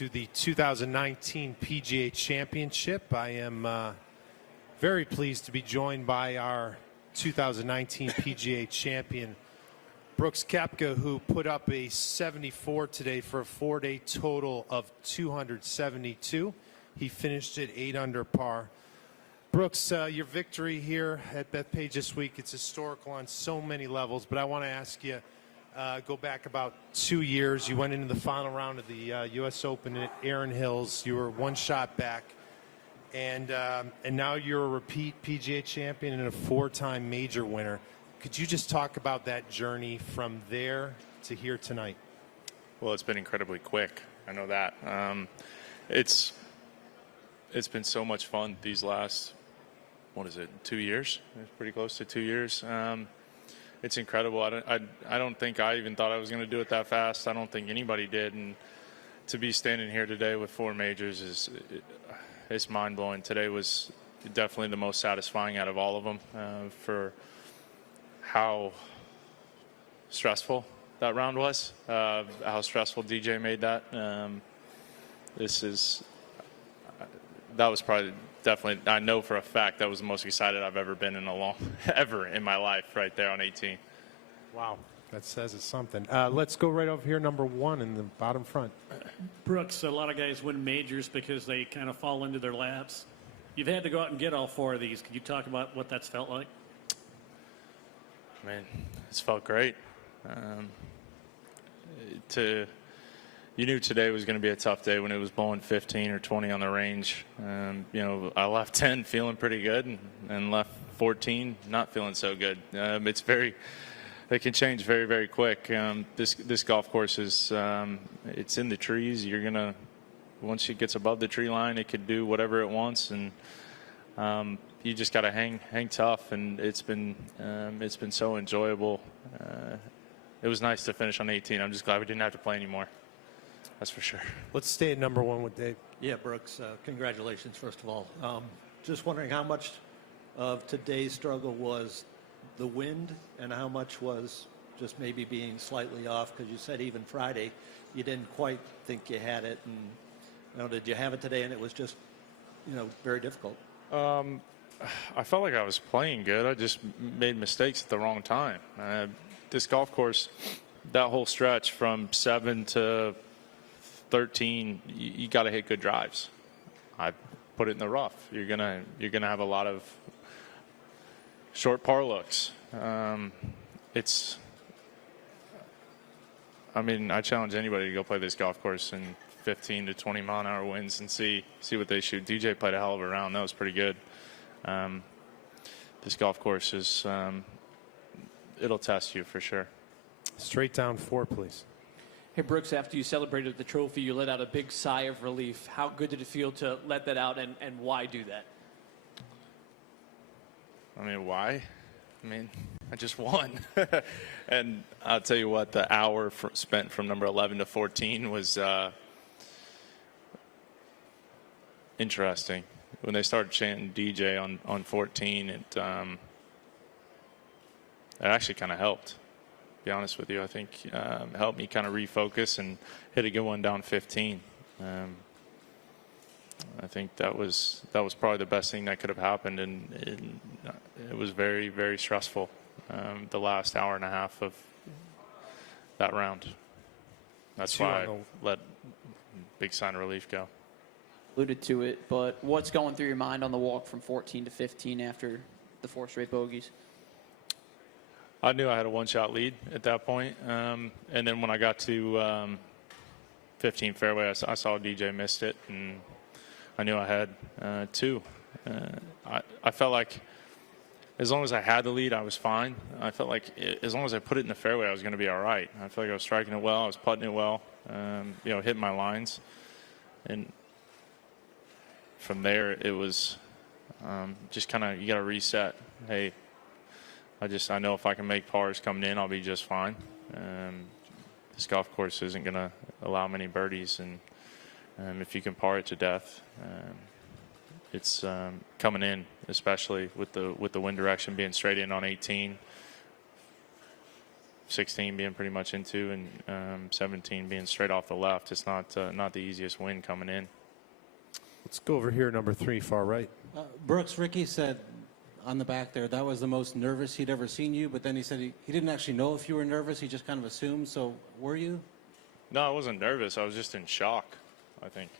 to the 2019 PGA Championship. I am very pleased to be joined by our 2019 PGA champion, Brooks Koepka, who put up a 74 today for a 4-day total of 272. He finished at 8 under par. Brooks, your victory here at Bethpage this week, it's historical on so many levels, but I want to ask you, go back about 2 years. You went into the final round of the U.S. Open at Erin Hills. You were one shot back, and now you're a repeat PGA champion and a 4-time major winner. Could you just talk about that journey from there to here tonight? Well, it's been incredibly quick. I know that. It's been so much fun these last, 2 years? It's pretty close to 2 years. It's incredible. I don't think I even thought I was going to do it that fast. I don't think anybody did. And to be standing here today with 4 majors it's mind-blowing. Today was definitely the most satisfying out of all of them for how stressful that round was, how stressful DJ made that. That was probably definitely, I know for a fact that was the most excited I've ever been ever in my life right there on 18. Wow, that says it's something. Let's go right over here, number 1 in the bottom front. Brooks, a lot of guys win majors because they kind of fall into their laps. You've had to go out and get all 4 of these. Could you talk about what that's felt like? Man, it's felt great. You knew today was going to be a tough day when it was blowing 15 or 20 on the range. I left 10 feeling pretty good and left 14 not feeling so good. It can change very, very quick. This golf course is it's in the trees. Once it gets above the tree line, it could do whatever it wants, and you just got to hang tough. And it's been so enjoyable. It was nice to finish on 18. I'm just glad we didn't have to play anymore. That's for sure. Let's stay at number 1 with Dave. Yeah, Brooks, congratulations, first of all. Just wondering how much of today's struggle was the wind and how much was just maybe being slightly off, because you said even Friday you didn't quite think you had it. And did you have it today and it was just very difficult? I felt like I was playing good. I just made mistakes at the wrong time. This golf course, that whole stretch from 7 to 13, you got to hit good drives. I put it in the rough. You're gonna have a lot of short par looks. I challenge anybody to go play this golf course in 15 to 20 mile an hour winds and see what they shoot. DJ played a hell of a round. That was pretty good. This golf course is it'll test you for sure. Straight down 4, please. Hey, Brooks, after you celebrated the trophy, you let out a big sigh of relief. How good did it feel to let that out, and why do that? Why? I just won. And I'll tell you what, the hour spent from number 11 to 14 was interesting. When they started chanting DJ on 14, it actually kind of helped. To be honest with you, I think helped me kind of refocus and hit a good one down 15. I think that was probably the best thing that could have happened, and it was very, very stressful the last hour and a half of that round. That's why I let big sign of relief go. Alluded to it, but what's going through your mind on the walk from 14 to 15 after the 4 straight bogeys? I knew I had a one-shot lead at that point. And then when I got to 15 fairway, I saw DJ missed it, and I knew I had 2. I felt like as long as I had the lead, I was fine. I felt like as long as I put it in the fairway, I was going to be all right. I felt like I was striking it well. I was putting it well, hitting my lines. And from there, it was just kind of, you got to reset. Hey, I know if I can make pars coming in, I'll be just fine. This golf course isn't going to allow many birdies, and if you can par it to death, it's coming in, especially with the wind direction being straight in on 18. 16 being pretty much into, and 17 being straight off the left. It's not the easiest wind coming in. Let's go over here, number 3, far right. Brooks, Ricky said on the back there that was the most nervous he'd ever seen you, but then he said he didn't actually know if you were nervous. He just kind of assumed. So were you? No, I wasn't nervous. I was just in shock, I think.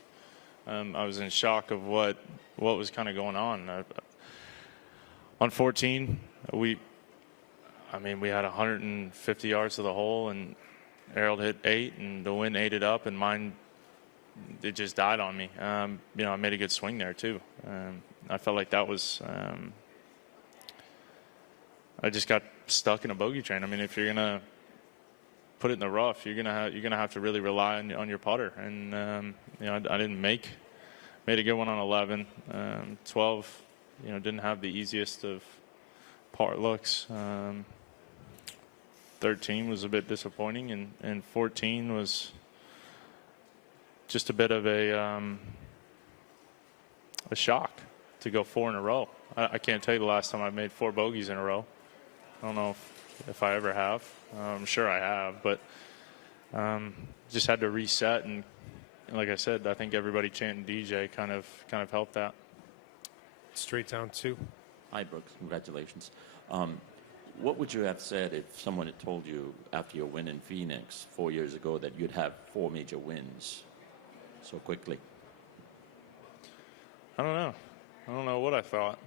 I was in shock of what was kind of going on. On 14, we had 150 yards to the hole, and Harold hit 8, and the wind ate it up, and mine, it just died on me. I made a good swing there too. I felt like that was, I just got stuck in a bogey train. I mean, if you're gonna put it in the rough, you're gonna have to really rely on your putter. And I didn't made a good one on 11. 12, didn't have the easiest of par looks. 13 was a bit disappointing, and 14 was just a bit of a shock to go 4 in a row. I can't tell you the last time I made 4 bogeys in a row. I don't know if I ever have. I'm sure I have, but just had to reset. And like I said, I think everybody chanting DJ kind of helped that. Straight down 2. Hi, Brooks. Congratulations. What would you have said if someone had told you after your win in Phoenix 4 years ago that you'd have 4 major wins so quickly? I don't know. I don't know what I thought.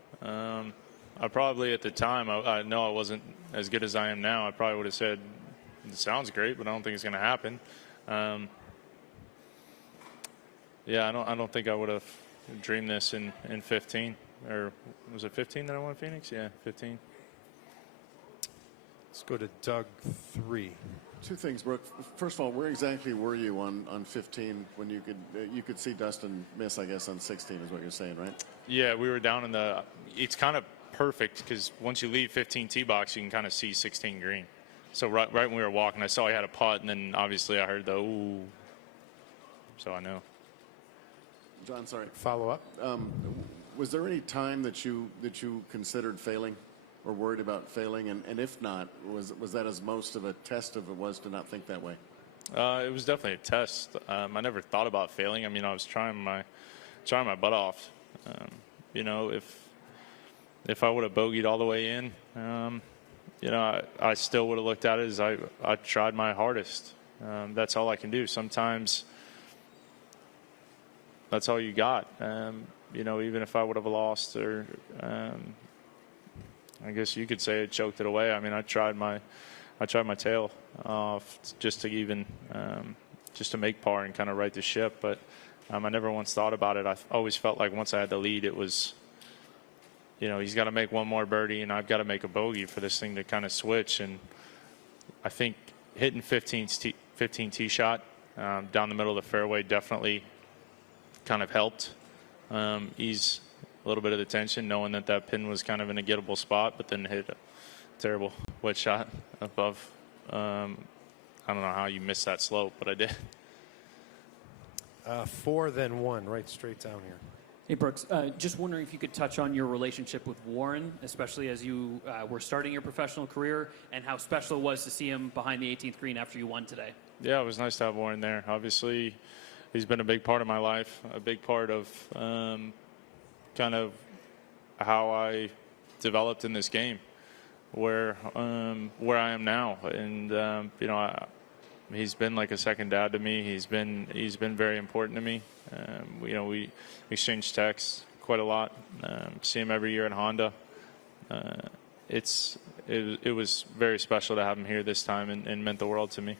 I probably at the time, I know I wasn't as good as I am now. I probably would have said, it sounds great, but I don't think it's going to happen. I don't think I would have dreamed this in 15. Or was it 15 that I won Phoenix? Yeah, 15. Let's go to Doug 3. 2 things, Brooke. First of all, where exactly were you on 15 when you could see Dustin miss, I guess, on 16 is what you're saying, right? Yeah, we were down in the – it's kind of perfect because once you leave 15 tee box, you can kind of see 16 green. So right when we were walking, I saw he had a putt, and then obviously I heard the ooh. So I know. John, sorry. Follow up. Was there any time that you considered failing or worried about failing? And if not, was that as most of a test of it was to not think that way? It was definitely a test. I never thought about failing. I mean, I was trying my butt off. If I would have bogeyed all the way in, I still would have looked at it as I tried my hardest. That's all I can do. Sometimes that's all you got. Even if I would have lost, or I guess you could say it choked it away. I mean, I tried my tail off just to make par and kind of right the ship. But I never once thought about it. I always felt like once I had the lead, it was, he's got to make one more birdie and I've got to make a bogey for this thing to kind of switch. And I think hitting 15 tee shot down the middle of the fairway definitely kind of helped ease a little bit of the tension, knowing that pin was kind of in a gettable spot, but then hit a terrible wet shot above. I don't know how you missed that slope, but I did. 4, then 1, right straight down here. Hey, Brooks, just wondering if you could touch on your relationship with Warren, especially as you were starting your professional career, and how special it was to see him behind the 18th green after you won today. Yeah, it was nice to have Warren there. Obviously, he's been a big part of my life, a big part of kind of how I developed in this game, where I am now. And he's been like a second dad to me. He's been very important to me. We exchange texts quite a lot. See him every year at Honda. It was very special to have him here this time, and meant the world to me.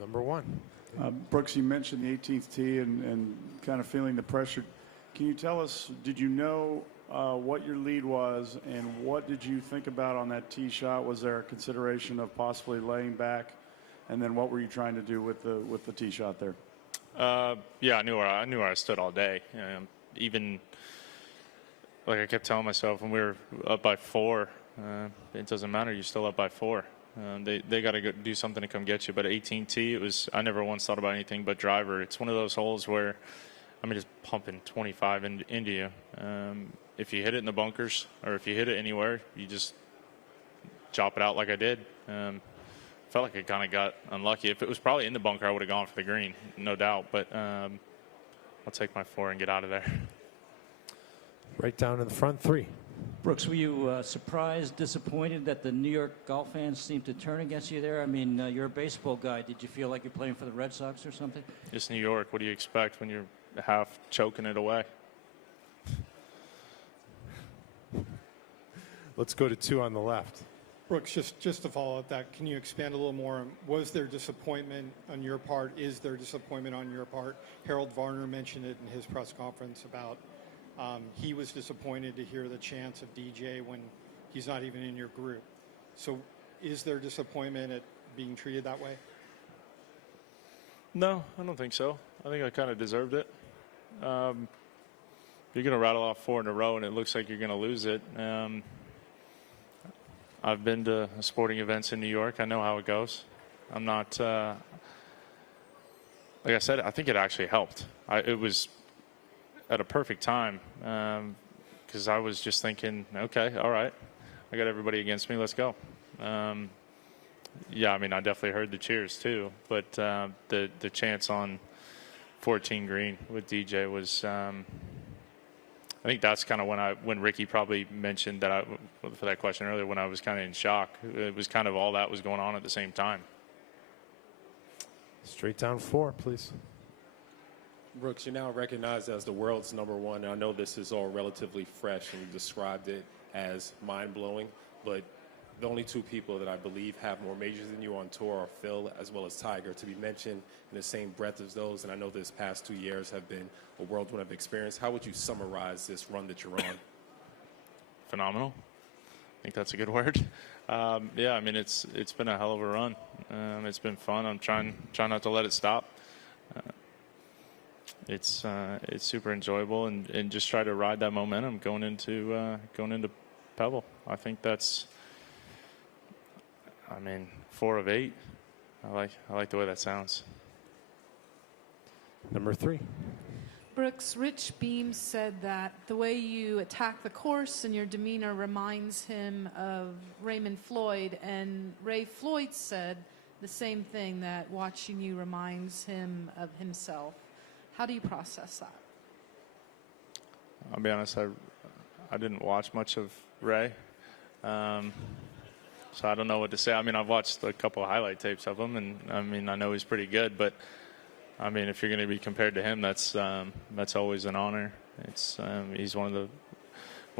Number 1. Brooks, you mentioned the 18th tee and kind of feeling the pressure. Can you tell us, did you know what your lead was, and what did you think about on that tee shot? Was there a consideration of possibly laying back, and then what were you trying to do with the tee shot there? Yeah, I knew where I stood all day. Even like I kept telling myself when we were up by 4, it doesn't matter. You're still up by 4. They got to go do something to come get you. But 18 tee, I never once thought about anything but driver. It's one of those holes where just pumping 25 into you. If you hit it in the bunkers or if you hit it anywhere, you just chop it out like I did. felt like I kind of got unlucky. If it was probably in the bunker, I would have gone for the green, no doubt. But I'll take my 4 and get out of there. Right down in the front 3. Brooks, were you surprised, disappointed that the New York golf fans seemed to turn against you there? I mean, you're a baseball guy. Did you feel like you're playing for the Red Sox or something? It's New York. What do you expect when you're half choking it away? Let's go to 2 on the left. Brooks, just to follow up that, can you expand a little more? Was there disappointment on your part? Is there disappointment on your part? Harold Varner mentioned it in his press conference about he was disappointed to hear the chants of DJ when he's not even in your group. So is there disappointment at being treated that way? No, I don't think so. I think I kind of deserved it. You're going to rattle off 4 in a row, and it looks like you're going to lose it. I've been to sporting events in New York. I know how it goes. I'm not, like I said, I think it actually helped. It was at a perfect time because I was just thinking, okay, all right, I got everybody against me. Let's go. Yeah, I mean, I definitely heard the cheers too, but the chance on 14 green with DJ was, I think that's kind of when Ricky probably mentioned that for that question earlier, when I was kind of in shock. It was kind of all that was going on at the same time. Straight down 4, please. Brooks, you're now recognized as the world's #1. I know this is all relatively fresh, and you described it as mind-blowing, but the only 2 people that I believe have more majors than you on tour are Phil as well as Tiger, to be mentioned in the same breath as those. And I know this past 2 years have been a whirlwind of experience. How would you summarize this run that you're on? Phenomenal. I think that's a good word. Yeah, I mean, it's been a hell of a run. It's been fun. I'm trying not to let it stop. It's super enjoyable, and just try to ride that momentum going into Pebble. I think that's, I mean, 4 of 8. I like the way that sounds. Number 3. Brooks, Rich Beam said that the way you attack the course and your demeanor reminds him of Raymond Floyd, and Ray Floyd said the same thing, that watching you reminds him of himself. How do you process that? I'll be honest, I didn't watch much of Ray. So I don't know what to say. I mean, I've watched a couple of highlight tapes of him, and I mean, I know he's pretty good. But I mean, if you're going to be compared to him, that's always an honor. He's one of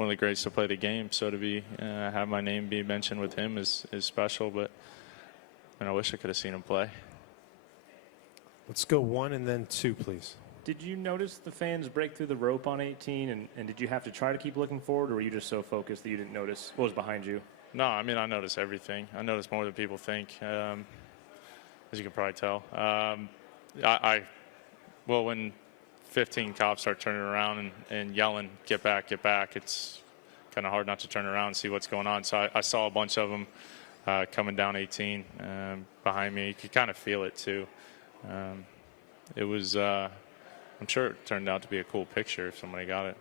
the greats to play the game. So to have my name be mentioned with him is special. But I wish I could have seen him play. Let's go 1 and then 2, please. Did you notice the fans break through the rope on 18, and did you have to try to keep looking forward, or were you just so focused that you didn't notice what was behind you? No, I mean, I notice everything. I notice more than people think, as you can probably tell. Well, when 15 cops start turning around and yelling, get back, it's kind of hard not to turn around and see what's going on. So I saw a bunch of them coming down 18 behind me. You could kind of feel it, too. It was, I'm sure it turned out to be a cool picture if somebody got it.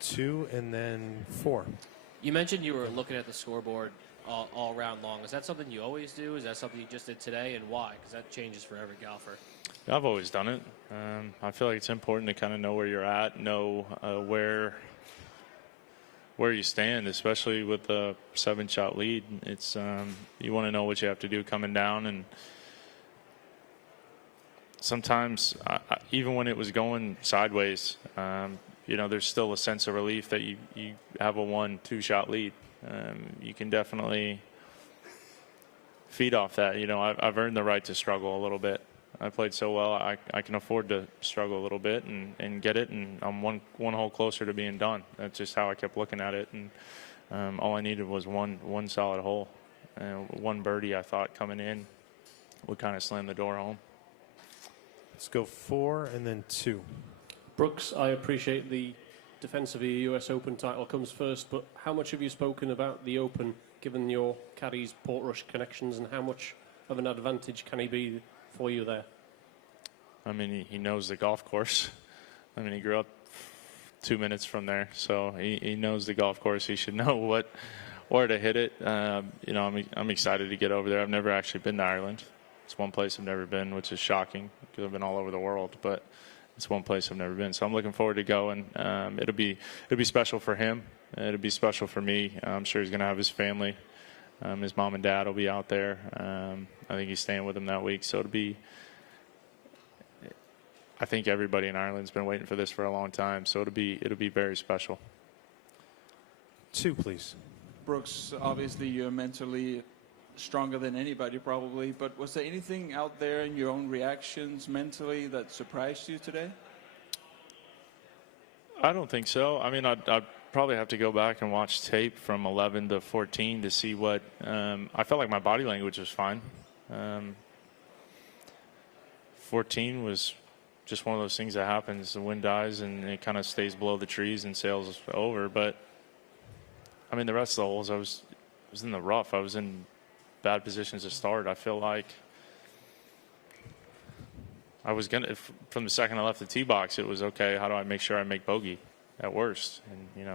2 and then 4. You mentioned you were looking at the scoreboard all round long. Is that something you always do? Is that something you just did today, and why? Because that changes for every golfer. I've always done it. I feel like it's important to kind of know where you're at, know where you stand, especially with a 7-shot lead. It's you want to know what you have to do coming down, and sometimes even when it was going sideways, there's still a sense of relief that you have a 1-2 shot lead. You can definitely feed off that. I've earned the right to struggle a little bit. I played so well, I can afford to struggle a little bit and get it, and I'm one hole closer to being done. That's just how I kept looking at it, and all I needed was one solid hole. One birdie, I thought, coming in would kind of slam the door home. Let's go 4 and then 2. Brooks, I appreciate the defense of the US Open title comes first, but how much have you spoken about the Open, given your caddy's Portrush connections, and how much of an advantage can he be for you there? I mean, he knows the golf course. I mean, he grew up 2 minutes from there, so he knows the golf course. He should know or to hit it. I'm excited to get over there. I've never actually been to Ireland. It's one place I've never been, which is shocking because I've been all over the world, but it's one place I've never been. So I'm looking forward to going. It'll be special for him. It'll be special for me. I'm sure he's going to have his family. His mom and dad will be out there. I think he's staying with him that week. So I think everybody in Ireland's been waiting for this for a long time. So it'll be very special. 2, please. Brooks, obviously you're mentally stronger than anybody probably, but was there anything out there in your own reactions mentally that surprised you today? I don't think so. I mean, I'd probably have to go back and watch tape from 11 to 14 to see what I felt like my body language was fine. 14 was just one of those things that happens. The wind dies and it kind of stays below the trees and sails over. But I mean, the rest of the holes, I was in the rough. I was in bad positions to start. I feel like I was from the second I left the tee box, it was okay. How do I make sure I make bogey at worst? And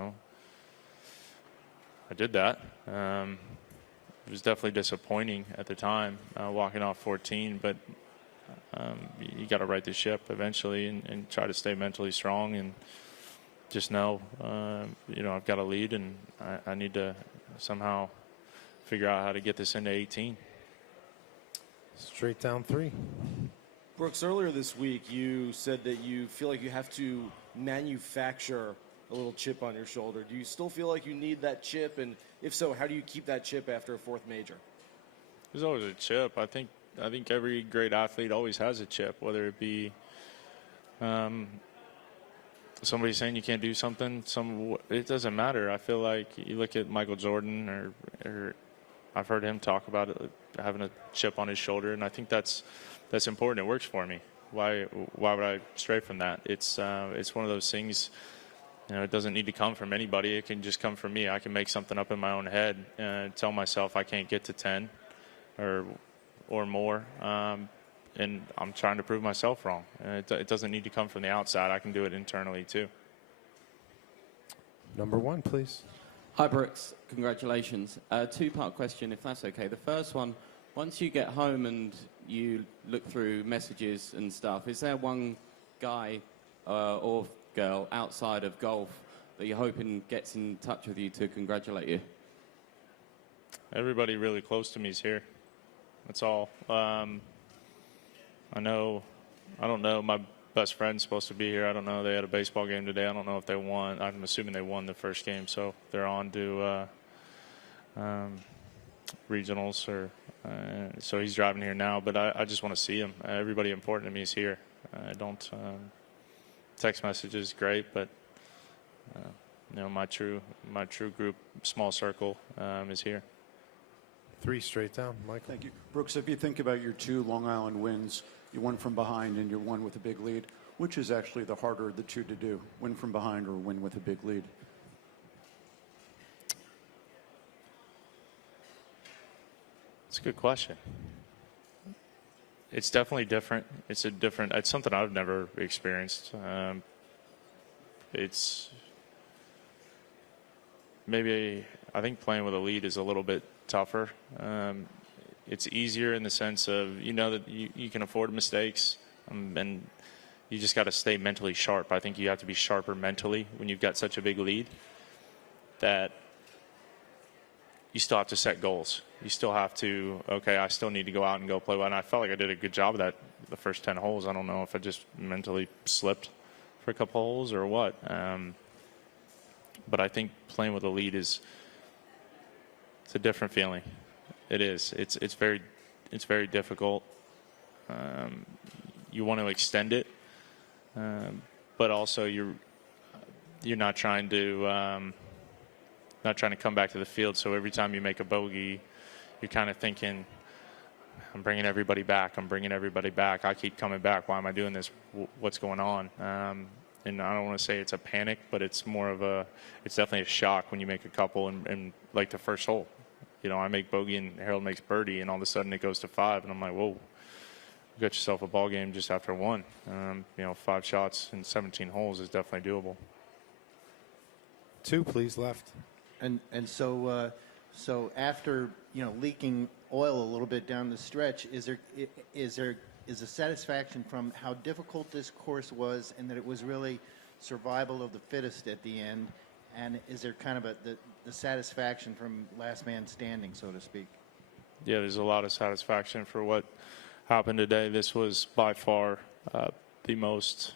I did that. It was definitely disappointing at the time, walking off 14, but you got to right the ship eventually and try to stay mentally strong and just know, I've got a lead and I need to somehow figure out how to get this into 18. Straight down 3. Brooks, earlier this week, you said that you feel like you have to manufacture a little chip on your shoulder. Do you still feel like you need that chip? And if so, how do you keep that chip after a 4th major? There's always a chip. I think every great athlete always has a chip, whether it be somebody saying you can't do something. It doesn't matter. I feel like you look at Michael Jordan, or I've heard him talk about it, having a chip on his shoulder, and I think that's important. It works for me. Why would I stray from that? It's one of those things. It doesn't need to come from anybody. It can just come from me. I can make something up in my own head and tell myself I can't get to 10 or more, and I'm trying to prove myself wrong. It doesn't need to come from the outside. I can do it internally too. Number 1, please. Hi, Brooks. Congratulations. 2-part question, if that's okay. The first one, once you get home and you look through messages and stuff, is there one guy or girl outside of golf that you're hoping gets in touch with you to congratulate you? Everybody really close to me is here. That's all. I don't know. My best friend's supposed to be here. I don't know. They had a baseball game today. I don't know if they won. I'm assuming they won the first game, so they're on to regionals. So he's driving here now, but I just want to see him. Everybody important to me is here. I don't text messages great, but my true group, small circle, is here. 3 straight down, Michael. Thank you. Brooks, if you think about your 2 Long Island wins, you won from behind and you won with a big lead. Which is actually the harder of the 2 to do, win from behind or win with a big lead? It's a good question. It's definitely different. It's something I've never experienced. It's maybe, I think playing with a lead is a little bit tougher. It's easier in the sense of, that you can afford mistakes, and you just got to stay mentally sharp. I think you have to be sharper mentally when you've got such a big lead, that you still have to set goals. You still have to, I still need to go out and go play well. And I felt like I did a good job of that the first 10 holes. I don't know if I just mentally slipped for a couple holes or what. But I think playing with a lead it's a different feeling. It is. It's very difficult. You want to extend it, but also you're not trying to come back to the field. So every time you make a bogey, you're kind of thinking, I'm bringing everybody back. I keep coming back. Why am I doing this? What's going on? And I don't want to say it's a panic, but it's it's definitely a shock when you make a couple and like the first hole. I make bogey and Harold makes birdie, and all of a sudden it goes to 5, and I'm like, whoa, you got yourself a ball game just after 1. 5 shots in 17 holes is definitely doable. 2, please, left. And so So after leaking oil a little bit down the stretch, is the satisfaction from how difficult this course was, and that it was really survival of the fittest at the end, and is there kind of the satisfaction from last man standing, so to speak? Yeah, there's a lot of satisfaction for what happened today. This was by far the most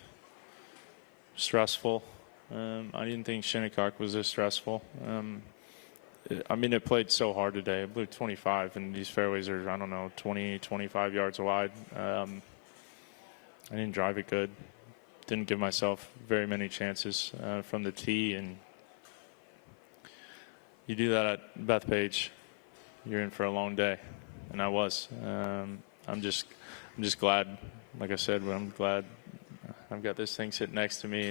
stressful. I didn't think Shinnecock was this stressful. I mean, it played so hard today. It blew 25, and these fairways are, 20, 25 yards wide. I didn't drive it good. Didn't give myself very many chances from the tee, and you do that at Bethpage, you're in for a long day, and I was. I'm just glad, like I said, I'm glad I've got this thing sitting next to me.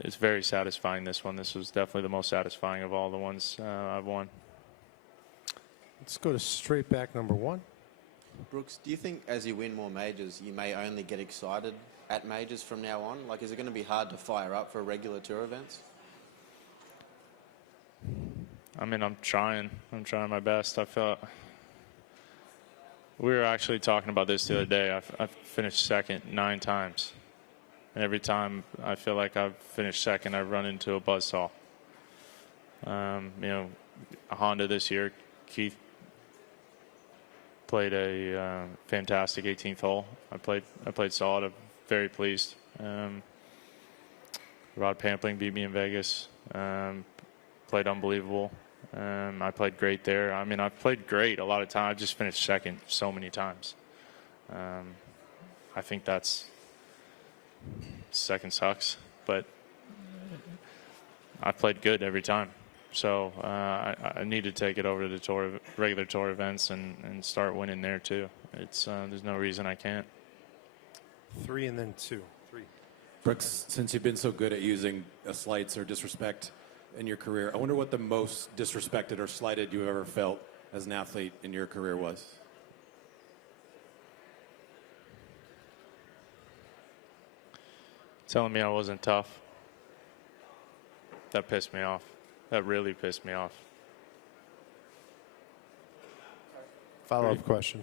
It's very satisfying, this one. This was definitely the most satisfying of all the ones I've won. Let's go to straight back number 1. Brooks, do you think as you win more majors, you may only get excited at majors from now on? Like, is it going to be hard to fire up for regular tour events? I mean, I'm trying my best. I felt we were actually talking about this the other day. I've finished second 9 times. And every time I feel like I've finished second, I've run into a buzzsaw. A Honda this year, Keith played a fantastic 18th hole. I played solid. I'm very pleased. Rod Pampling beat me in Vegas. Played unbelievable. I played great there. I mean, I've played great a lot of times. I just finished second so many times. I think that's second sucks, but I played good every time. So I need to take it over to the regular tour events and start winning there too. There's no reason I can't. 3 and then 2. 3. Brooks, since you've been so good at using slights or disrespect in your career, I wonder what the most disrespected or slighted you ever felt as an athlete in your career was. Telling me I wasn't tough. That pissed me off. That really pissed me off. Follow-up question.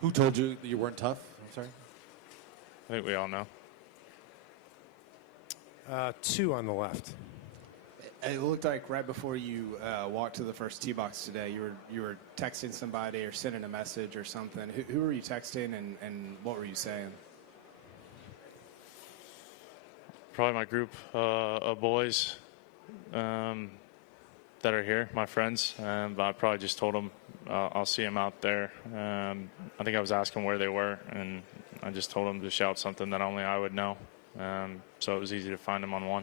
Who told you that you weren't tough? I'm sorry. I think we all know. 2 on the left. It looked like right before you walked to the first tee box today, you were texting somebody or sending a message or something. Who were you texting, and what were you saying? Probably my group of boys that are here, my friends. But I probably just told them I'll see them out there. I think I was asking where they were, and I just told them to shout something that only I would know. So it was easy to find them on one.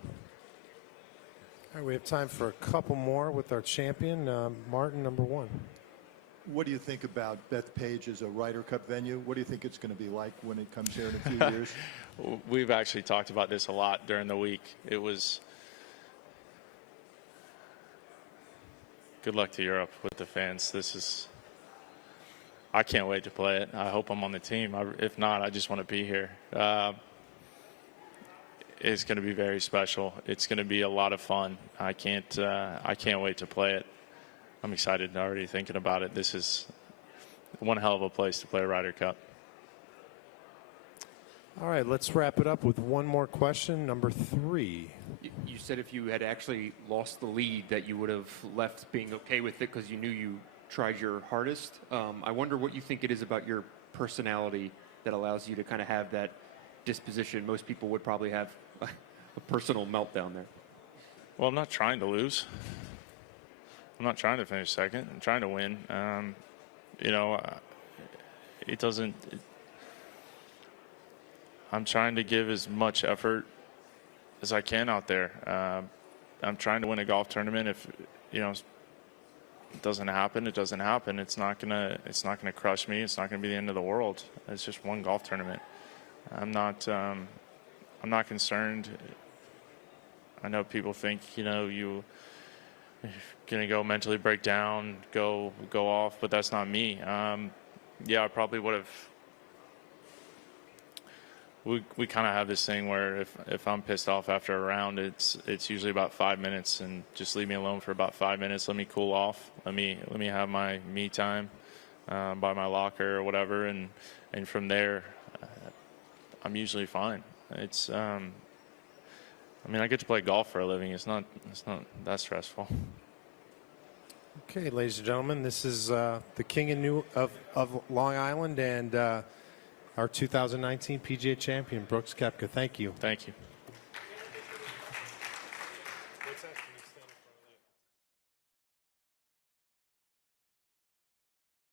All right, we have time for a couple more with our champion, Martin, number 1. What do you think about Bethpage as a Ryder Cup venue? What do you think it's going to be like when it comes here in a few years? We've actually talked about this a lot during the week. It was good luck to Europe with the fans. I can't wait to play it. I hope I'm on the team. If not, I just want to be here. It's going to be very special. It's going to be a lot of fun. I can't wait to play it. I'm excited already thinking about it. This is one hell of a place to play a Ryder Cup. All right, let's wrap it up with one more question, number 3. You said if you had actually lost the lead that you would have left being okay with it because you knew you tried your hardest. I wonder what you think it is about your personality that allows you to kind of have that disposition. Most people would probably have a personal meltdown there. Well, I'm not trying to lose. I'm not trying to finish second. I'm trying to win. It doesn't. I'm trying to give as much effort as I can out there. I'm trying to win a golf tournament. If it doesn't happen, it doesn't happen. It's not gonna crush me. It's not gonna be the end of the world. It's just one golf tournament. I'm not concerned. I know people think you're gonna go mentally break down, go off, but that's not me. I probably would have we kind of have this thing where if I'm pissed off after a round, it's usually about 5 minutes, and just leave me alone for about 5 minutes. Let me cool off. Let me have my me time by my locker or whatever, and from there, I'm usually fine. It's I mean, I get to play golf for a living. It's not that stressful. Okay, ladies and gentlemen, this is the king of Long Island and our 2019 PGA champion, Brooks Koepka. Thank you. Thank you. What's that?